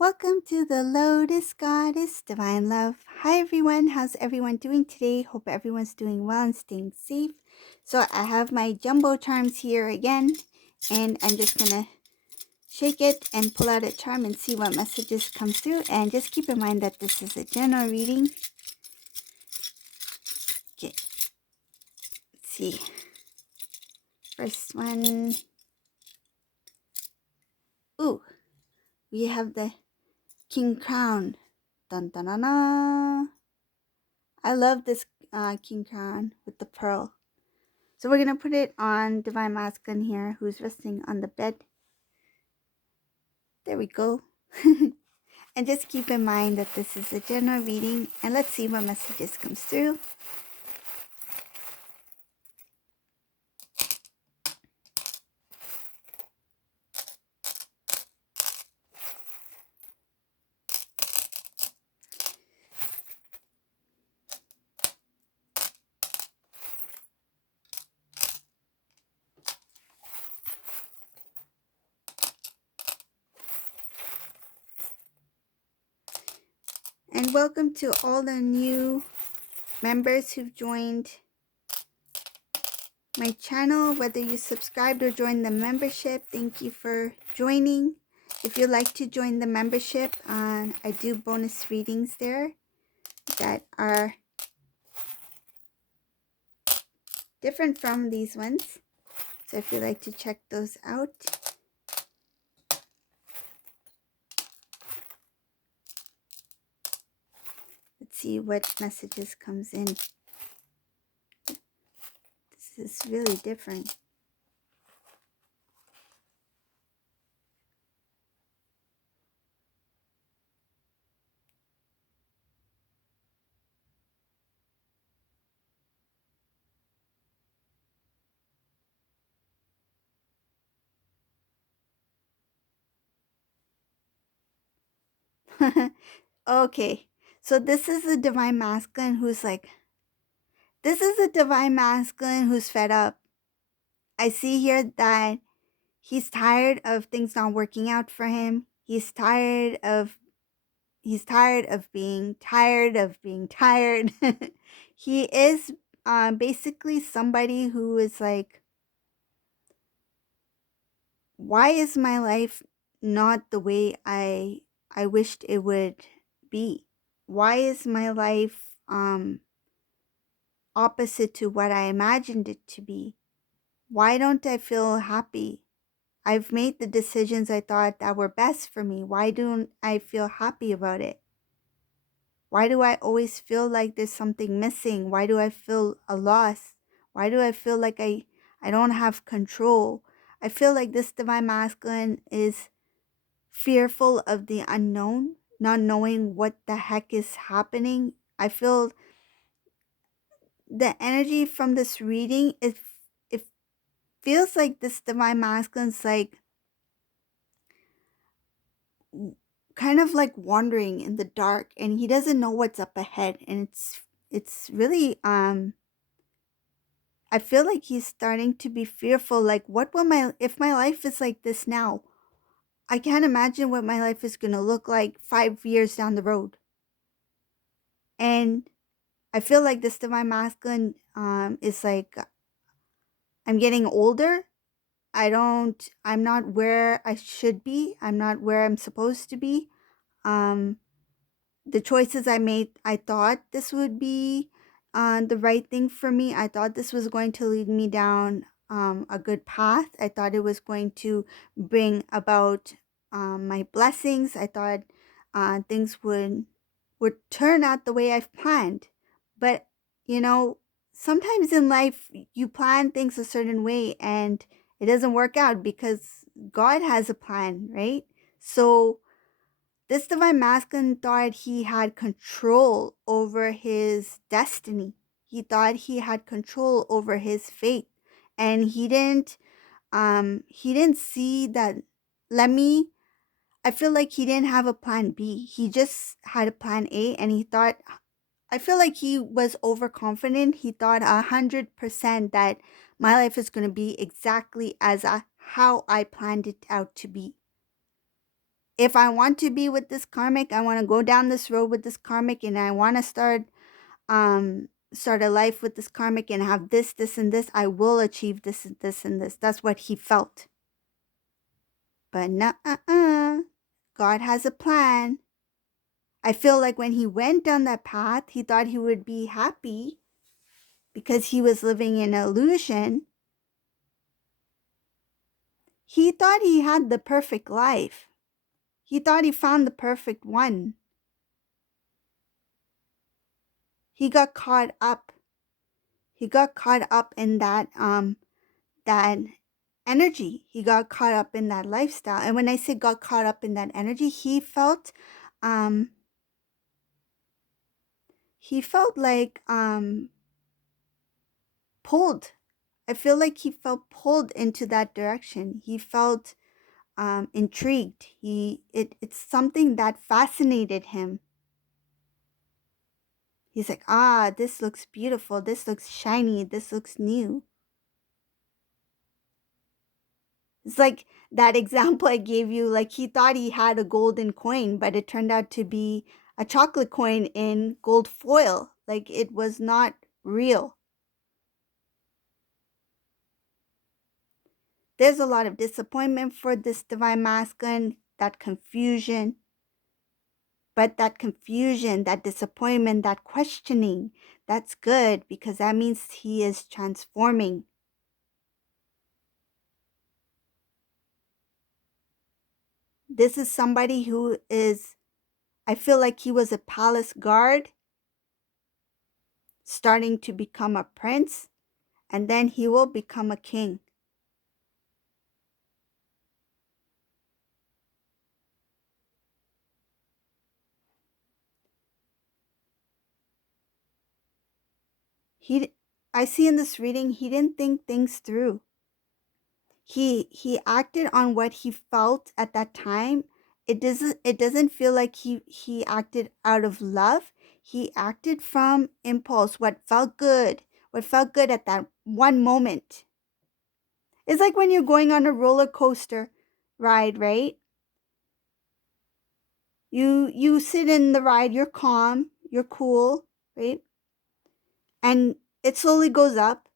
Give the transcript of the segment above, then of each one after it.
Welcome to the Lotus Goddess Divine Love. Hi everyone, how's everyone doing today? Hope everyone's doing well and staying safe. So I have my jumbo charms here again, and I'm just gonna shake it and pull out a charm and see what messages come through. And just keep in mind that this is a general reading. Okay, let's see. First one. Ooh, we have the King Crown. Dun dun dun dun. I love this King Crown with the pearl. So we're going to put it on Divine Masculine here, who's resting on the bed. There we go. And just keep in mind that this is a general reading. And let's see what messages comes through. And welcome to all the new members who've joined my channel. Whether you subscribed or joined the membership, thank you for joining. If you'd like to join the membership, I do bonus readings there that are different from these ones. So if you'd like to check those out. Let's see what messages comes in. This is really different. Okay, so this is the Divine Masculine who's like, this is the Divine Masculine who's fed up. I see here that he's tired of things not working out for him. He's tired of being tired of being tired. He is basically somebody who is like, why is my life not the way I wished it would be? Why is my life opposite to what I imagined it to be? Why don't I feel happy? I've made the decisions I thought that were best for me. Why don't I feel happy about it? Why do I always feel like there's something missing? Why do I feel a loss? Why do I feel like I don't have control? I feel like this Divine Masculine is fearful of the unknown, not knowing what the heck is happening. I feel the energy from this reading, it feels like this Divine Masculine's like kind of like wandering in the dark, and he doesn't know what's up ahead, and it's really I feel like he's starting to be fearful, like what will if my life is like this now, I can't imagine what my life is going to look like 5 years down the road. And I feel like this Divine Masculine is like, I'm getting older. I'm not where I should be. I'm not where I'm supposed to be. The choices I made, I thought this would be the right thing for me. I thought this was going to lead me down a good path. I thought it was going to bring about my blessings. I thought things would turn out the way I've planned. But, you know, sometimes in life you plan things a certain way and it doesn't work out because God has a plan, right? So this Divine Masculine thought he had control over his destiny. He thought he had control over his fate. And he didn't see that. I feel like he didn't have a plan B. He just had a plan A, and he thought, I feel like he was overconfident. He thought 100% that my life is going to be exactly as how I planned it out to be. if I want to be with this karmic, I want to go down this road with this karmic, and I want to start a life with this karmic and have this, and this, I will achieve this and this and this. That's what he felt. But God has a plan. I feel like when he went down that path, he thought he would be happy because he was living in an illusion. He thought he had the perfect life. He thought he found the perfect one. He got caught up. He got caught up in that energy. He got caught up in that lifestyle. And when I say got caught up in that energy, he felt like pulled. I feel like he felt pulled into that direction. He felt intrigued. It's something that fascinated him. He's like, this looks beautiful. This looks shiny. This looks new. It's like that example I gave you. Like he thought he had a golden coin, but it turned out to be a chocolate coin in gold foil. Like it was not real. There's a lot of disappointment for this divine masculine, that confusion. But that confusion, that disappointment, that questioning, that's good because that means he is transforming. This is somebody who is, I feel like he was a palace guard, starting to become a prince, and then he will become a king. I see in this reading, he didn't think things through. He acted on what he felt at that time. It doesn't feel like he acted out of love. He acted from impulse, what felt good at that one moment. It's like when you're going on a roller coaster ride, right? You sit in the ride, you're calm, you're cool, right? And it slowly goes up,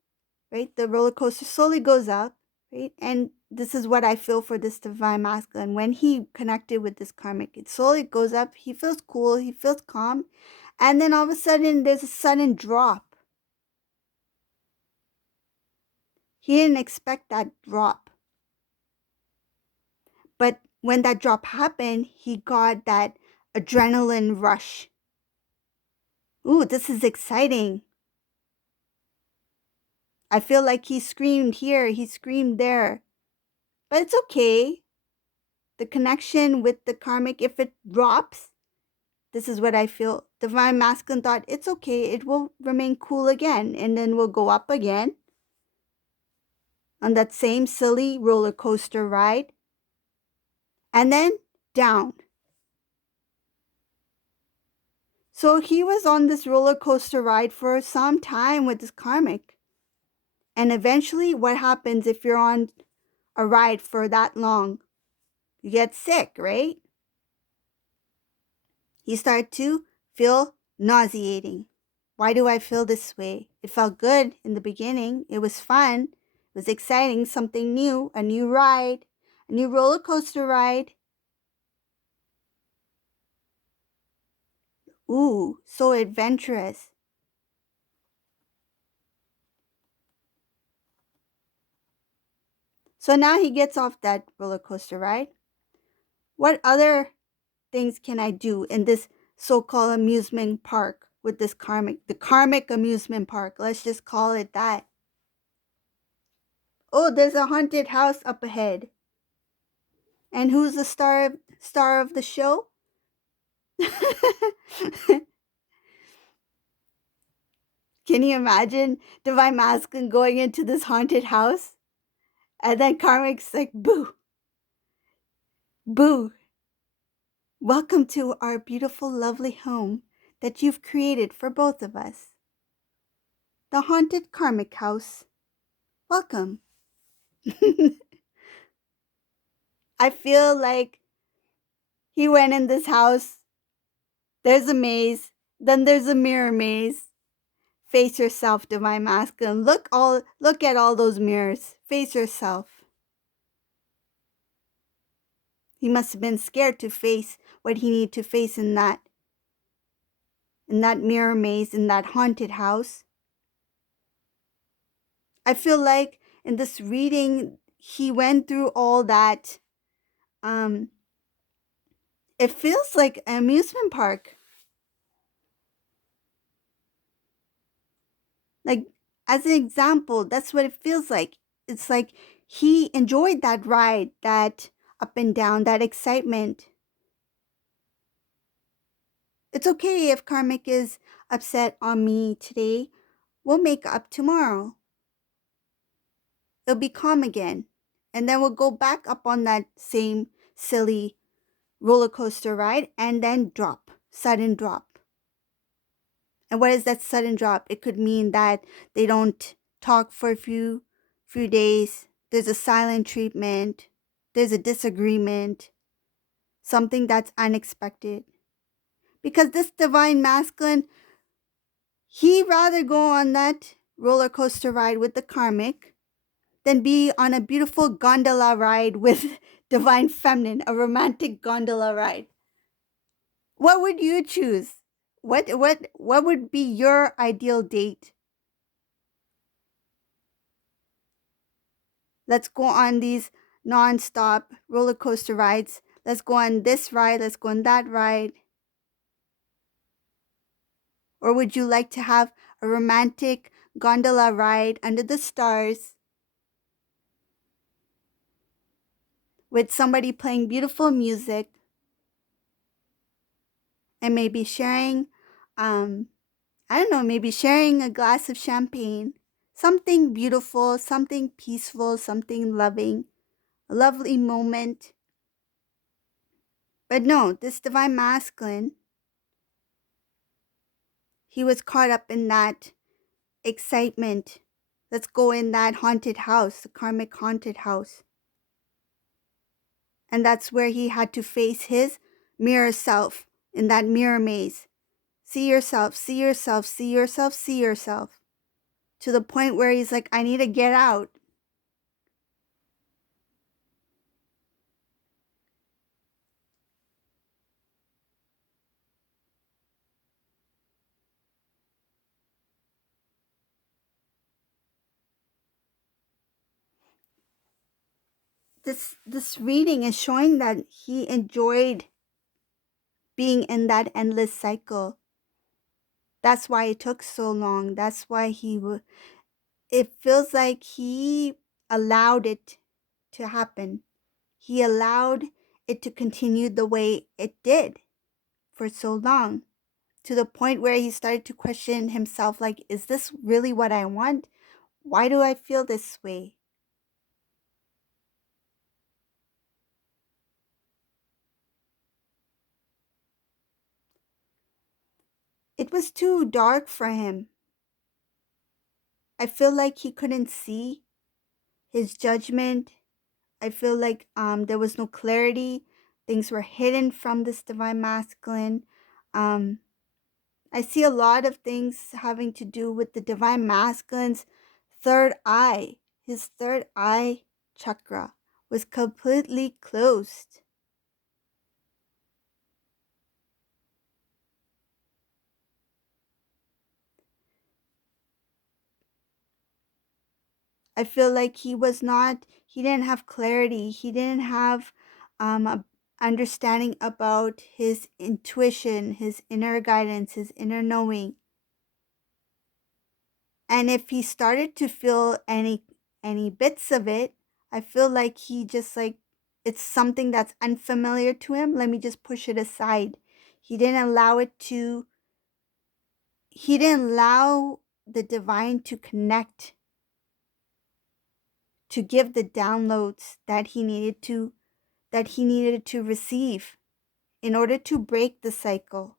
right? The roller coaster slowly goes up, right? And this is what I feel for this divine masculine. When he connected with this karmic, it slowly goes up. He feels cool, he feels calm. And then all of a sudden, there's a sudden drop. He didn't expect that drop. But when that drop happened, he got that adrenaline rush. Ooh, this is exciting. I feel like he screamed here, he screamed there. But it's okay. The connection with the karmic, if it drops, this is what I feel. Divine masculine thought, it's okay, it will remain cool again, and then we'll go up again on that same silly roller coaster ride, and then down. So he was on this roller coaster ride for some time with this karmic. And eventually, what happens if you're on a ride for that long? You get sick, right? You start to feel nauseating. Why do I feel this way? It felt good in the beginning. It was fun. It was exciting, something new, a new ride, a new roller coaster ride. Ooh, so adventurous. So now he gets off that roller coaster ride. What other things can I do in this so-called amusement park with this the karmic amusement park? Let's just call it that. Oh, there's a haunted house up ahead. And who's the star of the show? Can you imagine Divine Masculine going into this haunted house? And then Karmic's like, boo, boo. Welcome to our beautiful, lovely home that you've created for both of us. The haunted Karmic house. Welcome. I feel like He went in this house. There's a maze. Then there's a mirror maze. Face yourself, divine masculine. Look at all those mirrors. Face yourself. He must have been scared to face what he needed to face in that mirror maze, in that haunted house. I feel like in this reading, he went through all that. Um, it feels like an amusement park. Like, as an example, that's what it feels like. It's like he enjoyed that ride, that up and down, that excitement. It's okay if Karmic is upset on me today. We'll make up tomorrow. It'll be calm again. And then we'll go back up on that same silly roller coaster ride and then drop, sudden drop. And what is that sudden drop? It could mean that they don't talk for a few days. There's a silent treatment. There's a disagreement. Something that's unexpected. Because this divine masculine, he'd rather go on that roller coaster ride with the karmic than be on a beautiful gondola ride with divine feminine, a romantic gondola ride. What would you choose? What would be your ideal date? Let's go on these non-stop roller coaster rides. Let's go on this ride, let's go on that ride. Or would you like to have a romantic gondola ride under the stars with somebody playing beautiful music and maybe sharing, I don't know, maybe sharing a glass of champagne? Something beautiful, something peaceful, something loving, a lovely moment. But no, this divine masculine, he was caught up in that excitement. Let's go in that haunted house, the karmic haunted house. And that's where he had to face his mirror self in that mirror maze. See yourself, see yourself, see yourself, see yourself. To the point where he's like, I need to get out. This reading is showing that he enjoyed being in that endless cycle. That's why it took so long. That's why it feels like he allowed it to happen. He allowed it to continue the way it did for so long, to the point where he started to question himself, like, is this really what I want? Why do I feel this way? It was too dark for him. I feel like he couldn't see his judgment. I feel like there was no clarity. Things were hidden from this divine masculine. Um, I see a lot of things having to do with the divine masculine's third eye. His third eye chakra was completely closed. I feel like he didn't have clarity. He didn't have a understanding about his intuition, his inner guidance, his inner knowing. And if he started to feel any bits of it, I feel like he just like, it's something that's unfamiliar to him. Let me just push it aside. He didn't allow it to he didn't allow the divine to connect, to give the downloads that he needed to receive in order to break the cycle.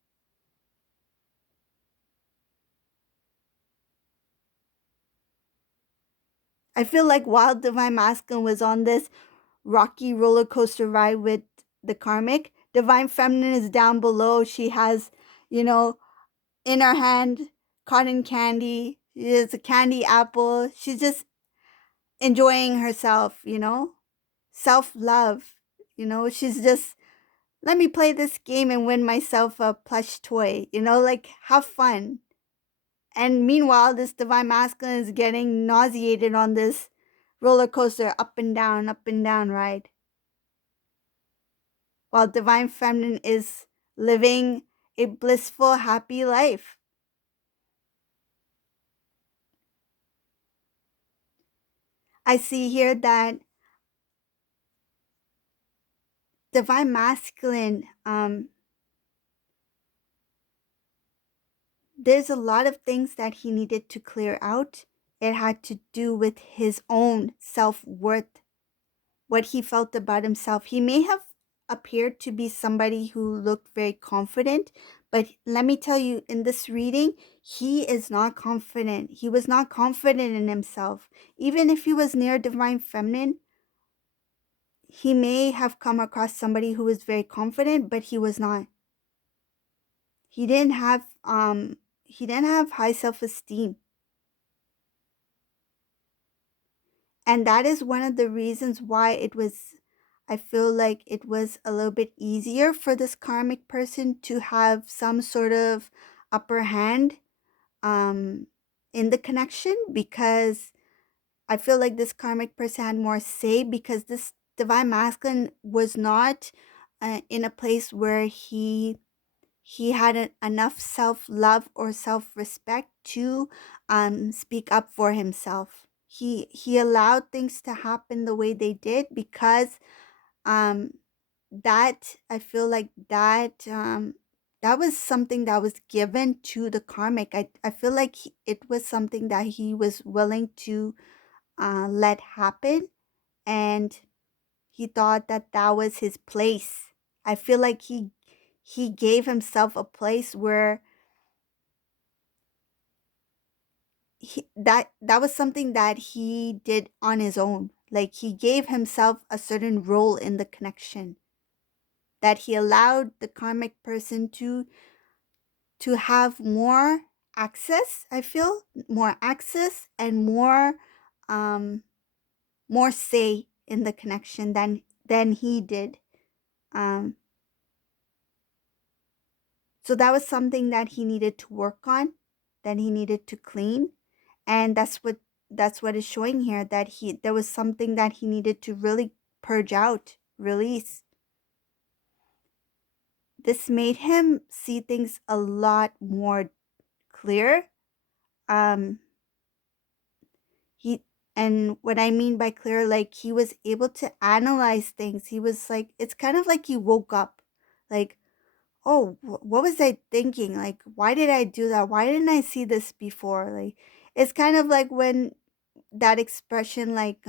I feel like while divine masculine was on this rocky roller coaster ride with the karmic, Divine Feminine is down below. She has, you know, in her hand cotton candy. It's a candy apple. She's just enjoying herself, self love. She's just, let me play this game and win myself a plush toy, like have fun. And meanwhile, this divine masculine is getting nauseated on this roller coaster, up and down ride, while divine feminine is living a blissful, happy life. I see here that divine masculine, there's a lot of things that he needed to clear out. It had to do with his own self worth, what he felt about himself. He may have appeared to be somebody who looked very confident, but let me tell you, in this reading, he is not confident. He was not confident in himself. Even if he was near divine feminine, he may have come across somebody who was very confident, but he was not. He didn't have high self-esteem. And that is one of the reasons why I feel like it was a little bit easier for this karmic person to have some sort of upper hand um, in the connection, because I feel like this karmic person had more say, because this divine masculine was not in a place where he had enough self-love or self-respect to speak up for himself. He allowed things to happen the way they did because um, that I feel like that was something that was given to the karmic. I feel like it was something that he was willing to let happen, and he thought that that was his place. I feel like he gave himself a place where that was something that he did on his own. Like he gave himself a certain role in the connection, that he allowed the karmic person to have more access. I feel more access and um more say in the connection than he did. um so that was something that he needed to work on, that he needed to clean. And that's what is showing here, that he there was something that he needed to really purge out, release. This made him see things a lot more clear. um he and what I mean by clear, like he was able to analyze things. He was like, it's kind of like he woke up, like, oh, what was I thinking? Like, why did I do that? Why didn't I see this before? Like, it's kind of like when that expression, like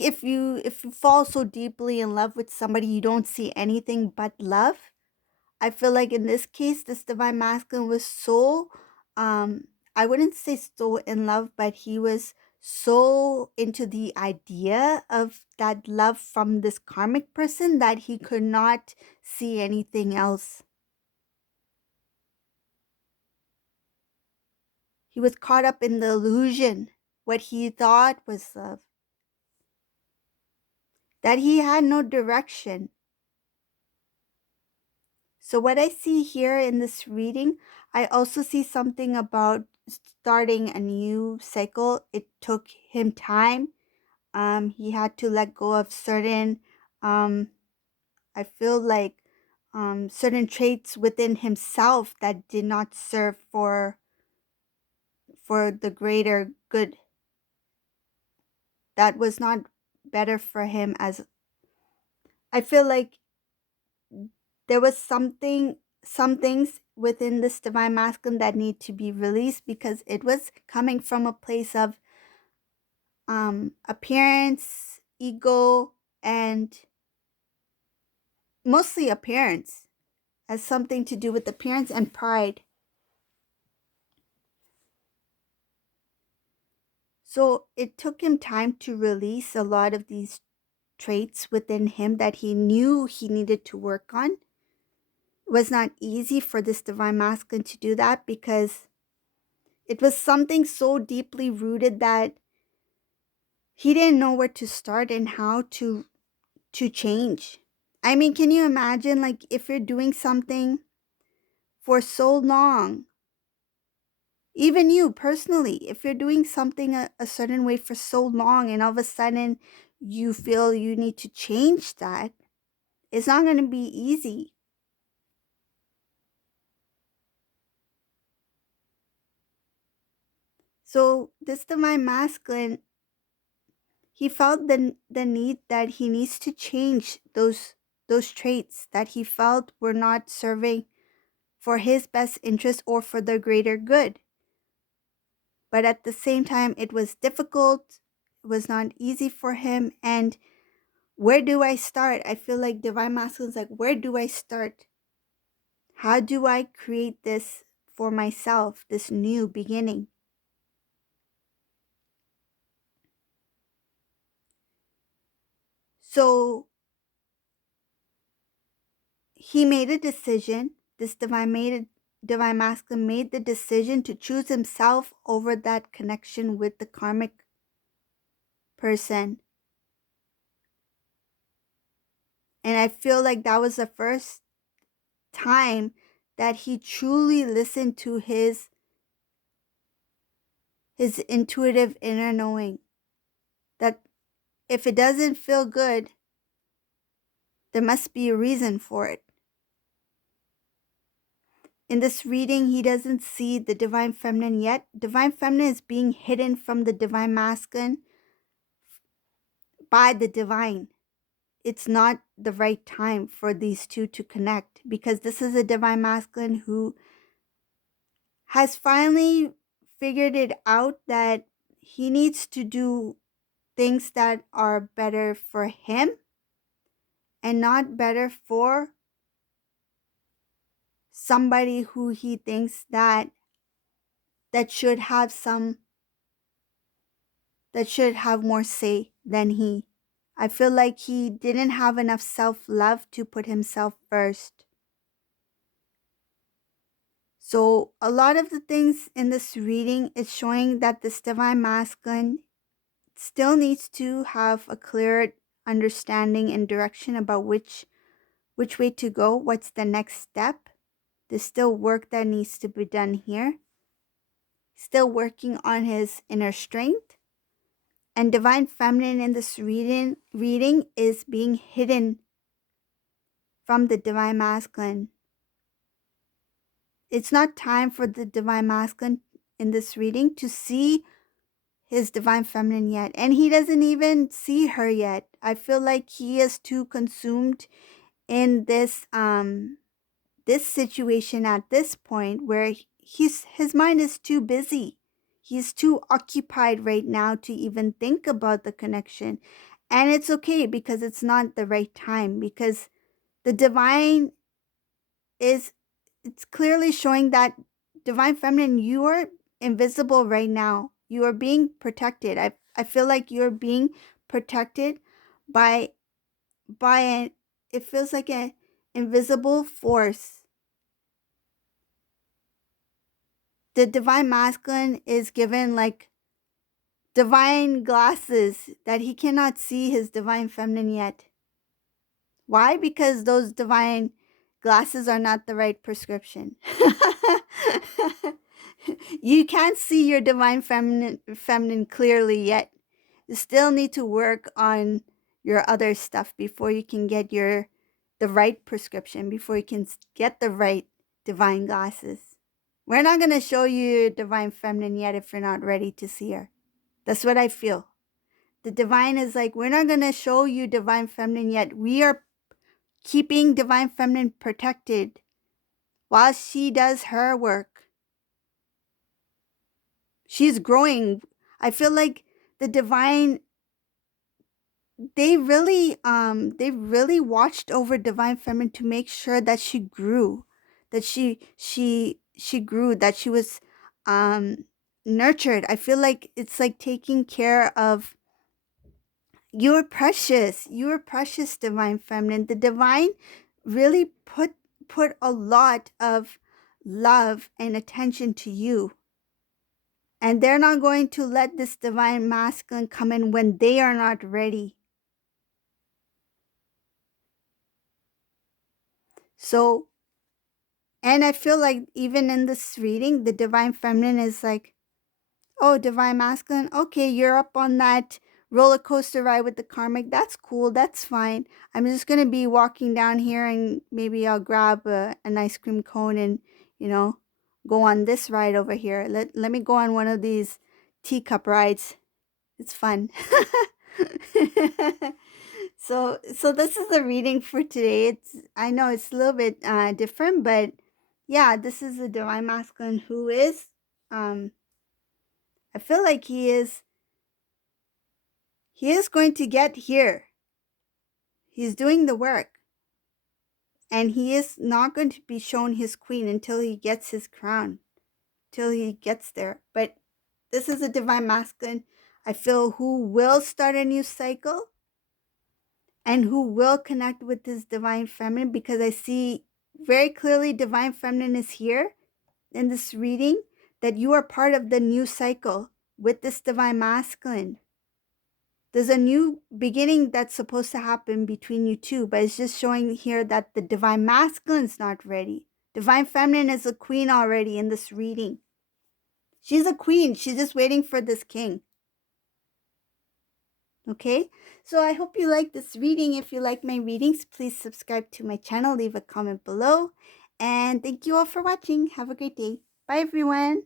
if you fall so deeply in love with somebody, you don't see anything but love. I feel like in this case, this divine masculine was so, I wouldn't say so in love, but he was so into the idea of that love from this karmic person that he could not see anything else. He was caught up in the illusion, what he thought was love, that he had no direction. So, what I see here in this reading, I also see something about starting a new cycle. It took him time. He had to let go of certain, um, I feel like, certain traits within himself that did not serve for the greater good. That was not better for him. As I feel like there was some things within this divine masculine that need to be released, because it was coming from a place of appearance, ego, and mostly appearance, has something to do with appearance and pride. So it took him time to release a lot of these traits within him that he knew he needed to work on. It was not easy for this divine masculine to do that because it was something so deeply rooted that he didn't know where to start and how to change. I mean, can you imagine, like, if you're doing something for so long, even you personally, if you're doing something a certain way for so long and all of a sudden you feel you need to change that, it's not going to be easy. So this divine masculine, he felt the need that he needs to change those traits that he felt were not serving for his best interest or for the greater good. But at the same time, it was difficult. It was not easy for him. And where do I start? I feel like divine masculine is like, where do I start? How do I create this for myself, this new beginning? So he made a decision. This divine masculine made the decision to choose himself over that connection with the karmic person. And I feel like that was the first time that he truly listened to his intuitive inner knowing that if it doesn't feel good, there must be a reason for it. In this reading, he doesn't see the divine feminine yet. Divine feminine is being hidden from the divine masculine by the divine. It's not the right time for these two to connect because this is a divine masculine who has finally figured it out that he needs to do things that are better for him and not better for somebody who he thinks that should have some that should have more say than he. I feel like he didn't have enough self-love to put himself first. So a lot of the things in this reading is showing that this divine masculine still needs to have a clear understanding and direction about which way to go, what's the next step. There's still work that needs to be done here. Still working on his inner strength. And divine feminine in this reading is being hidden from the divine masculine. It's not time for the divine masculine in this reading to see his divine feminine yet. And he doesn't even see her yet. I feel like he is too consumed in this situation at this point where his mind is too busy. He's too occupied right now to even think about the connection. And it's okay because it's not the right time, because the divine is, it's clearly showing that divine feminine, you are invisible right now. You are being protected. I feel like you're being protected by an, it feels like an invisible force. The divine masculine is given like divine glasses that he cannot see his divine feminine yet. Why? Because those divine glasses are not the right prescription. You can't see your divine feminine clearly yet. You still need to work on your other stuff before you can get the right prescription, before you can get the right divine glasses. We're not going to show you your divine feminine yet if you're not ready to see her. That's what I feel. The divine is like, we're not going to show you divine feminine yet. We are keeping divine feminine protected while she does her work. She's growing. I feel like the divine, they really watched over divine feminine to make sure that she grew, that she grew, that she was nurtured. I feel like it's like taking care of You're precious. You're precious, divine feminine. The divine really put a lot of love and attention to you. And they're not going to let this divine masculine come in when they are not ready. So, and I feel like even in this reading, the divine feminine is like, oh, divine masculine, okay, you're up on that roller coaster ride with the karmic. That's cool. That's fine. I'm just going to be walking down here and maybe I'll grab an ice cream cone and, you know, go on this ride over here. Let me go on one of these teacup rides. It's fun. So this is the reading for today. I know it's a little bit different, but yeah, this is the divine masculine who is I feel like he is going to get here. He's doing the work. And he is not going to be shown his queen until he gets his crown, till he gets there. But this is a divine masculine, I feel, who will start a new cycle and who will connect with his divine feminine, because I see very clearly divine feminine is here in this reading, that you are part of the new cycle with this divine masculine. There's a new beginning that's supposed to happen between you two, but it's just showing here that the divine masculine's not ready. Divine feminine is a queen already in this reading. She's a queen. She's just waiting for this king. Okay, so I hope you like this reading. If you like my readings, please subscribe to my channel, leave a comment below, and thank you all for watching. Have a great day. Bye, everyone.